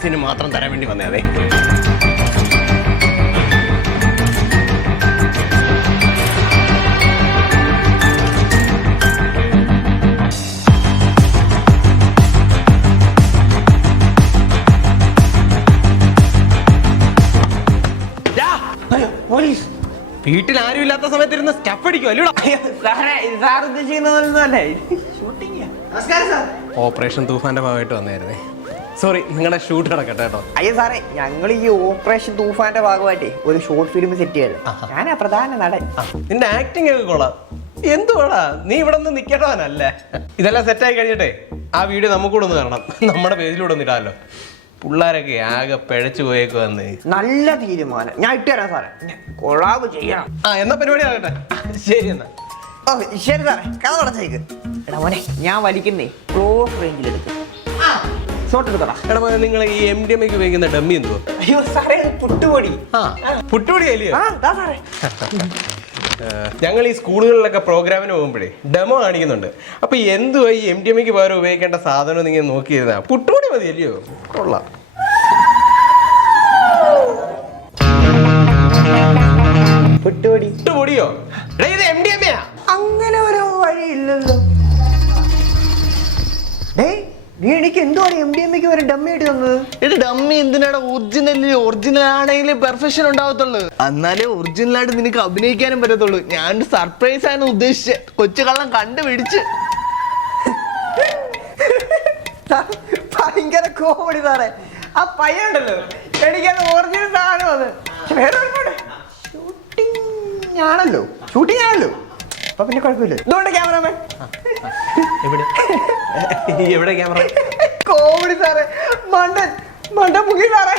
മാഗസിന് മാത്രം തരാൻ വേണ്ടി വന്നേ. അതെ, വീട്ടിൽ ആരും ഇല്ലാത്ത സമയത്ത് ഇരുന്ന് സ്റ്റഫ് അടിക്കും അല്ലൂടാ. ഓപ്പറേഷൻ തൂഫാന്റെ ഭാഗമായിട്ട് വന്നായിരുന്നേ. സോറി, നിങ്ങളുടെ ഷൂട്ട് നടക്കട്ടെ കേട്ടോ. അയ്യോ സാറേ, ഞങ്ങൾ ഈ ഓപ്പറേഷൻ തൂഫാന്റെ ഭാഗമായിട്ട് ഒരു ഷോർട്ട് ഫിലിം സെറ്റ് ചെയ്തത്. ഞാനാ പ്രധാന നടൻ. നിന്റെ ആക്ടിങ് ഒക്കെ കൊള്ളാം. എന്തുവാടാ നീ ഇവിടെ നിന്ന് നിൽക്കേണ്ടവനല്ലേ? ഇതെല്ലാം സെറ്റായി കഴിഞ്ഞിട്ടേ ആ വീഡിയോ നമുക്കൂടെ ഒന്ന് കാണണം, നമ്മുടെ പേജിലൂടെ ഒന്ന് ഇടാമല്ലോ. പിള്ളേരൊക്കെ ആകെ പിഴച്ചു പോയേക്ക് വന്ന്. നല്ല തീരുമാനം, ഞാൻ ഇട്ടുതരാം സാറേ. കൊളാബ് ചെയ്യണം. എന്നാ പരിപാടി ആകട്ടെ. ശരി എന്നാ. ഓ ശരി സാറേ, കഥ തുടച്ചേക്ക്. എടാ മോനെ, ഞാൻ വലിക്കുന്നേ ക്ലോസ് റേഞ്ചിലെടുക്കും. ഷോട്ട് എടുക്കടാ. എടാ മോനെ, നിങ്ങൾ ഈ MDMA ഉപയോഗിക്കുന്ന ഡമ്മി എന്തുവാ? അയ്യോ സാറേ, പുട്ടുപൊടി. പുട്ടുപൊടി അല്ലയോ? സാറേ, ഞങ്ങൾ ഈ സ്കൂളുകളിലൊക്കെ പ്രോഗ്രാമിന് പോകുമ്പോഴേ ഡെമോ കാണിക്കുന്നുണ്ട്. അപ്പൊ എന്തുവാ ഈ MDMA പകരം ഉപയോഗിക്കേണ്ട സാധനം നിങ്ങൾ നോക്കിയിരുന്ന പുട്ടുപൊടി മതി അല്ലയോ? കൊള്ളാം. പുട്ടുപൊടിയോ? ഇത് MDMA. അങ്ങനെ ഒരു വഴിയില്ലല്ലോ. നീ എനിക്ക് എന്തുവാണ് MDMA ഒരു ഡമ്മി ആയിട്ട് തന്നത്? ഇത് ഡമ്മി എന്തിനാണ്? ഒറിജിനൽ ആണെങ്കിലും പെർഫെക്ഷൻ ഉണ്ടാവത്തുള്ളൂ. എന്നാലേ ഒറിജിനലായിട്ട് നിനക്ക് അഭിനയിക്കാനും പറ്റത്തുള്ളൂ. ഞാൻ സർപ്രൈസ് ആണ് ഉദ്ദേശിച്ചത്. കൊച്ചു കള്ളം കണ്ടുപിടിച്ച്. ഭയങ്കര കോമഡി സാറേ. ആ പയ്യണ്ടല്ലോ, എനിക്കത് ഒറിജിനൽ സാധനം. ഷൂട്ടിംഗ് ആണല്ലോ, അപ്പൊ പിന്നെ കുഴപ്പമില്ല. ഇതുകൊണ്ട് ക്യാമറമാൻ എവിടെ ക്യാമറ? കോമഡി സാറേ, മണ്ട മുഖി സാറേ.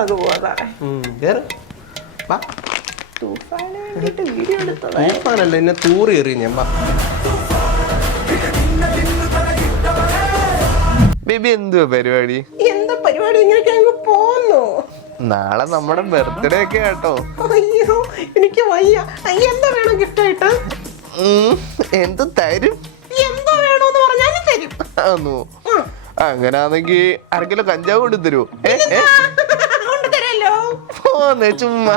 അത് പോവാ സാറേ. വീഡിയോ എടുത്തോളാം. എന്നെ തൂറി എറിയും ഞാൻ. ബേബി, എന്തുവാ പരിപാടി? എന്താ പരിപാടി? ഇങ്ങനെയൊക്കെ അങ്ങ് പോന്നു. നാളെ നമ്മുടെ ബർത്ത്ഡേ ഒക്കെ കേട്ടോ. അയ്യോ, എനിക്ക് വയ്യ. എന്താ വേണം ഗിഫ്റ്റ് ആയിട്ട്? എന്ത് തരും? എന്താ വേണോന്ന് പറഞ്ഞാലും തരും. അങ്ങനാണെങ്കി അരക്കിലോ കഞ്ചാവ് കൊണ്ട് തരുമോ? പോന്നേ ചുമ്മാ.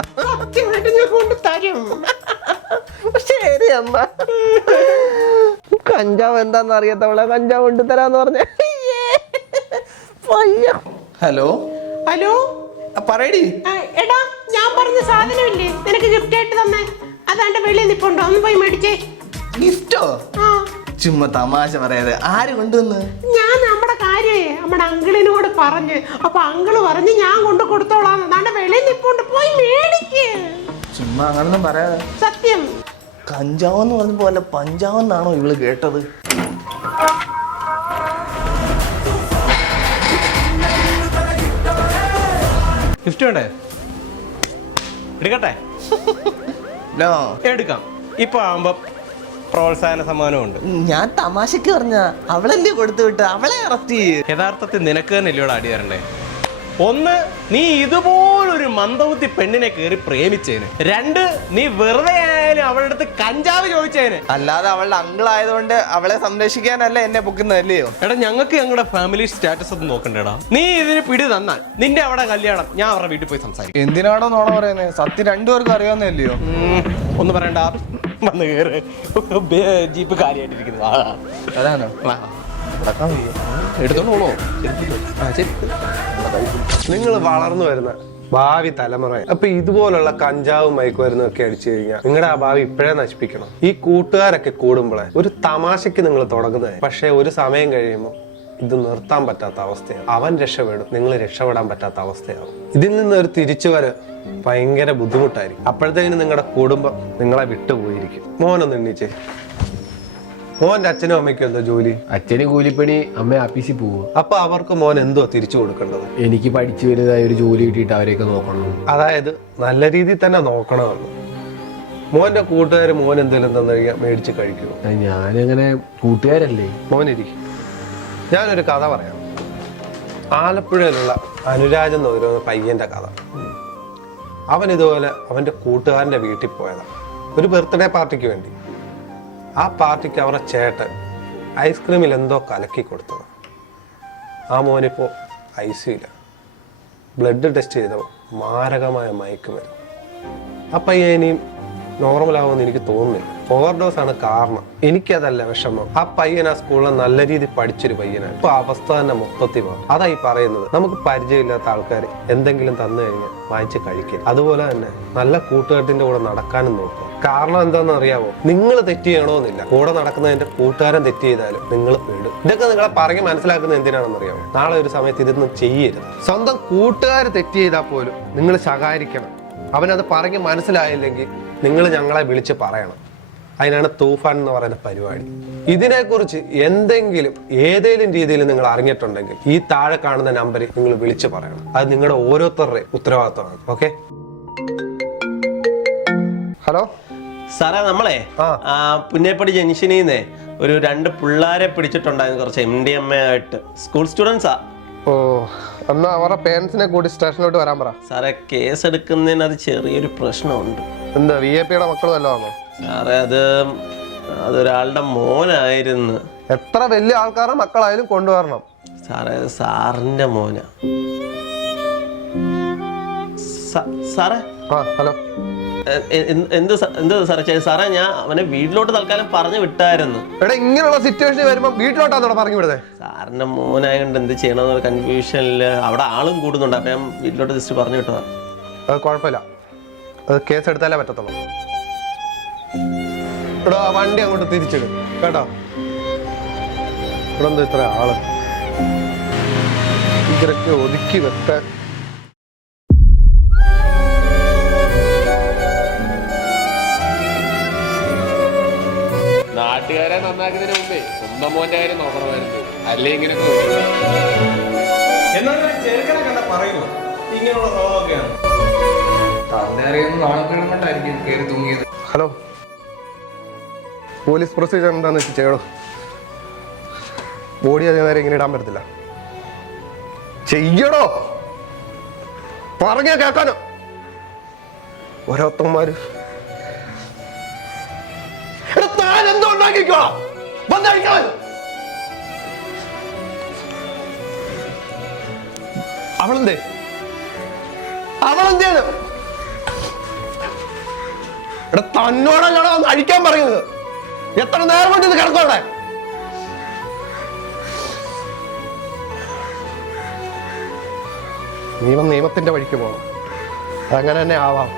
ശരി എന്നാ. കഞ്ചാവ് എന്താന്ന് അറിയാത്തവളെ കഞ്ചാവ് കൊണ്ട് തരാന്ന് പറഞ്ഞ. ഹലോ ഹലോ, പറയടി. എടാ, ഞാൻ പറഞ്ഞ സാധനമില്ലേ നിനക്ക് ഗിഫ്റ്റ് ആയിട്ട് തന്നെ, അതാണ്ട് വെളിയിൽ നിപ്പുണ്ടോ? ഒന്ന് പോയി മേടിച്ചേ. ഗിഫ്റ്റോ? ചുമ്മാ തമാശ പറയാതെ. ആര് കൊണ്ടുവന്ന്? ഞാൻ നമ്മുടെ കാര്യേ നമ്മുടെ അങ്കിളിനോട് പറഞ്ഞ്, അപ്പൊ അങ്കിള് പറഞ്ഞ് ഞാൻ കൊണ്ട് കൊടുത്തോളാം. അതാണ്ട് വെളിയിൽ നിപ്പുണ്ട്, പോയി മേടിക്ക്. ചുമ്മാ അങ്ങനൊന്നും പറയാതെ. സത്യം. കഞ്ചാവെന്ന് പറഞ്ഞപ്പോ അല്ല പഞ്ചാവെന്നാണോ ഇവള് കേട്ടത്? ഗിഫ്റ്റ് വേണ്ടേ? എടുക്കട്ടെ? എടുക്കാം. ഇപ്പൊ ആവുമ്പോ പ്രോത്സാഹന സമ്മാനമുണ്ട്. ഞാൻ തമാശക്ക് പറഞ്ഞ. അവളല്ലേ കൊടുത്തു വിട്ട്, അവളെ അറസ്റ്റ് ചെയ്യ്. യഥാർത്ഥത്തിൽ നിനക്ക് തന്നെ ഇല്ലയോട് അടി തരണ്ടേ? ഒന്ന്, നീ ഇതുപോലൊരു മന്ദബുദ്ധി പെണ്ണിനെ കയറി പ്രേമിച്ചേന്. രണ്ട്, നീ വെറുതെ ആയാലും അവളുടെ അടുത്ത് കഞ്ചാവ് ചോദിച്ചേന്. അല്ലാതെ അവളുടെ അങ്കിൾ ആയതുകൊണ്ട് അവളെ സംരക്ഷിക്കാനല്ല എന്നെ പൊക്കുന്നതല്ലയോ? എടാ, ഞങ്ങൾക്ക് ഞങ്ങളുടെ ഫാമിലി സ്റ്റാറ്റസ് ഒന്ന് നോക്കണ്ടേടാ. നീ ഇതിന് പിടി തന്നാൽ നിന്റെ അവിടെ കല്യാണം, ഞാൻ അവരുടെ വീട്ടിൽ പോയി സംസാരിക്കും. എന്തിനാണോ നോണ പറയുന്നത്? സത്യം രണ്ടുപേർക്കും അറിയാവുന്നതല്ലയോ? ഒന്നും പറയണ്ട, വന്ന് കയറ്. ജീപ്പ് കാലിയായിട്ടിരിക്കുന്നു. അതാണോ? എടുത്തോളൂ. നിങ്ങൾ വളർന്നു വരുന്ന ഭാവി തലമുറ. അപ്പൊ ഇതുപോലുള്ള കഞ്ചാവും മയക്കുമരുന്നൊക്കെ അടിച്ചു കഴിഞ്ഞാൽ നിങ്ങളുടെ ആ ഭാവി ഇപ്പോഴേ നശിപ്പിക്കണം. ഈ കൂട്ടുകാരൊക്കെ കൂടുമ്പോഴേ ഒരു തമാശക്ക് നിങ്ങൾ തുടങ്ങുന്നത്, പക്ഷെ ഒരു സമയം കഴിയുമ്പോൾ ഇത് നിർത്താൻ പറ്റാത്ത അവസ്ഥയാണ്. അവൻ രക്ഷപ്പെടും, നിങ്ങൾ രക്ഷപ്പെടാൻ പറ്റാത്ത അവസ്ഥയാവും. ഇതിൽ നിന്ന് ഒരു തിരിച്ചുവരവ് ഭയങ്കര ബുദ്ധിമുട്ടായിരിക്കും. അപ്പോഴത്തേന് നിങ്ങളുടെ കുടുംബം നിങ്ങളെ വിട്ടുപോയിരിക്കും. മോനൊന്ന് എണ്ണീച്ചേ. മോന്റെ അച്ഛനും അമ്മയ്ക്കും എന്താ ജോലി? അച്ഛന് കൂലിപ്പണി, അമ്മ ആഫീസിൽ പോകും. അപ്പൊ അവർക്ക് മോൻ എന്തോ തിരിച്ചു കൊടുക്കേണ്ടത്? എനിക്ക് പഠിച്ചു വലുതായ ഒരു ജോലി കിട്ടിയിട്ട് അവരെയൊക്കെ നോക്കണം. അതായത് നല്ല രീതിയിൽ തന്നെ നോക്കണമെന്ന്. മോന്റെ കൂട്ടുകാർ മോൻ എന്തെങ്കിലും തന്നു കഴിഞ്ഞാൽ മേടിച്ച് കഴിക്കുമോ? ഞാനങ്ങനെ കൂട്ടുകാരല്ലേ. മോനിരിക്കും. ഞാനൊരു കഥ പറയാം. ആലപ്പുഴയിലുള്ള അനുരാജ് എന്ന് ഒരു പയ്യന്റെ കഥ. അവൻ ഇതുപോലെ അവന്റെ കൂട്ടുകാരന്റെ വീട്ടിൽ പോയതാണ് ഒരു ബർത്ത്ഡേ പാർട്ടിക്ക് വേണ്ടി. ആ പാർട്ടിക്ക് അവരുടെ ചേട്ടൻ ഐസ്ക്രീമിൽ എന്തോ കലക്കി കൊടുത്തത്. ആ മോനിപ്പോ ICU-ല. ബ്ലഡ് ടെസ്റ്റ് ചെയ്തോ മാരകമായ മയക്കുമരുന്ന്. ആ പയ്യൻ ഇനിയും നോർമലാവുമെന്ന് എനിക്ക് തോന്നുന്നില്ല. ഓവർഡോസ് ആണ് കാരണം. എനിക്കതല്ല വിഷമം. ആ പയ്യൻ ആ സ്കൂളിൽ നല്ല രീതിയിൽ പഠിച്ചൊരു പയ്യനാണ്. ഇപ്പൊ അവസ്ഥ തന്നെ മൊത്തത്തിൽ മാറും. അതായി പറയുന്നത്, നമുക്ക് പരിചയമില്ലാത്ത ആൾക്കാർ എന്തെങ്കിലും തന്നു കഴിഞ്ഞാൽ വാങ്ങിച്ച് കഴിക്കുക. അതുപോലെ തന്നെ നല്ല കൂട്ടുകാരത്തിന്റെ കൂടെ നടക്കാനും നോക്കുക. കാരണം എന്താണെന്ന് അറിയാമോ? നിങ്ങൾ തെറ്റ് ചെയ്യണമെന്നില്ല, കൂടെ നടക്കുന്ന എന്റെ കൂട്ടുകാരൻ തെറ്റ് ചെയ്താലും നിങ്ങൾ പെടും. ഇതൊക്കെ നിങ്ങളെ പറഞ്ഞ് മനസ്സിലാക്കുന്നത് എന്തിനാണെന്ന് അറിയാമോ? നാളെ ഒരു സമയത്ത് ഇതൊന്നും ചെയ്യരുത്. സ്വന്തം കൂട്ടുകാർ തെറ്റ് ചെയ്താൽ പോലും നിങ്ങൾ ശകാരിക്കണം. അവനത് പറഞ്ഞ് മനസ്സിലായില്ലെങ്കിൽ നിങ്ങൾ ഞങ്ങളെ വിളിച്ച് പറയണം. അതിനാണ് തൂഫാൻ എന്ന് പറയുന്ന പരിപാടി. ഇതിനെക്കുറിച്ച് എന്തെങ്കിലും ഏതെങ്കിലും രീതിയിൽ നിങ്ങൾ അറിഞ്ഞിട്ടുണ്ടെങ്കിൽ ഈ താഴെ കാണുന്ന നമ്പറിൽ നിങ്ങൾ വിളിച്ച് പറയണം. അത് നിങ്ങളുടെ ഓരോരുത്തരുടെ ഉത്തരവാദിത്തമാണ്. ഓക്കെ? ഹലോ സാറേ, നമ്മളെ പുന്നേപ്പടി ജംഗ്ഷനിൽ നിന്നേ ഒരു 2 പിള്ളേരെ പിടിച്ചിട്ടുണ്ടായിരുന്നു, കുറച്ച് MDMA ആയിട്ട്. സ്കൂൾ സ്റ്റുഡൻസാ. ഓ, എന്നാ അവരുടെ പേരൻസിനെ കൂടി സ്റ്റേഷനിലോട്ട് വരാൻ പറ. സാറേ, കേസ് എടുക്കുന്നതിന് അത് ചെറിയൊരു പ്രശ്നമുണ്ട്. എന്താ VIP-യുടെ മക്കൾ വല്ലതാണോ? സാറേ, അതൊരാളുടെ മോനായിരുന്നു. എത്ര വലിയ ആൾക്കാരുടെ മക്കളായാലും കൊണ്ടുവരണം. സാറേ, അത് സാറിന്റെ മോനാ. സാറേ, ഹലോ, എന്ത് സാറേ ചെയ്ത്? സാറേ, ഞാൻ അവനെ വീട്ടിലോട്ട് തൽക്കാലം പറഞ്ഞു വിട്ടായിരുന്നു. എടാ, ഇങ്ങനെയുള്ള സിറ്റുവേഷൻ വരുമ്പോ വീട്ടിലോട്ടാന്നോ പറഞ്ഞു വിടുന്നത്? സാറിന്റെ മോനായതുകൊണ്ട് എന്ത് ചെയ്യണമെന്നൊരു കൺഫ്യൂഷനില് അവിടെ ആളും കൂടുന്നുണ്ട്. അപ്പൊ ഞാൻ വീട്ടിലോട്ട് ജസ്റ്റ് പറഞ്ഞു വിട്ടതാ. അത് കുഴപ്പമില്ല, അത് കേസ് എടുത്താലേ പറ്റത്തുള്ളൂ. എടാ, വണ്ടി അങ്ങോട്ട് തിരിച്ചിടും കേട്ടോ. ഇവിടെ എന്താ ഇത്ര ആള്? ഇവരൊക്കെ ഒതുക്കി വെക്കാൻ. നാട്ടുകാരെ നന്നാക്കുന്നതിന് മുമ്പേ സ്വന്തം മോന്റെ കാര്യം നോക്കണമായിരുന്നു. അല്ലേ ഇങ്ങനെ ചെറുക്കനെ കണ്ട പറയുന്നു ഇങ്ങനെയുള്ള സ്വഭാവമൊക്കെയാണ്. ഹലോ, പോലീസ് പ്രൊസീജിയർ എന്താന്ന് വെച്ച് ചെയ്യണോ? ബോഡി അതേ നേരം ഇങ്ങനെ ഇടാൻ പറ്റത്തില്ല. ചെയ്യണോ? പറഞ്ഞാ കേൾക്കാനോ? ഓരോരുത്തന്മാര് എന്തോ ഉണ്ടാക്കിക്കോ വന്നഴിക്കാനോ? അവളെന്തേ ഇവിടെ തന്നോടല്ലോ ഒന്ന് അഴിക്കാൻ പറയുന്നത്? എത്ര നേരം കൊണ്ട് ഇത് കിടക്കോടെ? നിയമത്തിന്റെ വഴിക്ക് പോകണം. അങ്ങനെ തന്നെ ആവാം.